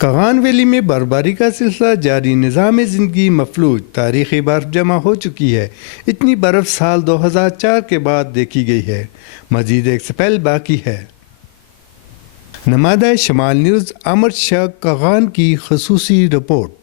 Kaghan valley میں برفباری کا سلسلہ جاری، نظام زندگی مفلوج، تاریخی برف جمع ہو چکی ہے۔ اتنی برف سال 2004 کے بعد دیکھی گئی ہے، مزید ایک سپیل باقی ہے۔ نمائندہ شمال نیوز امر شاہ کاغان کی خصوصی رپورٹ۔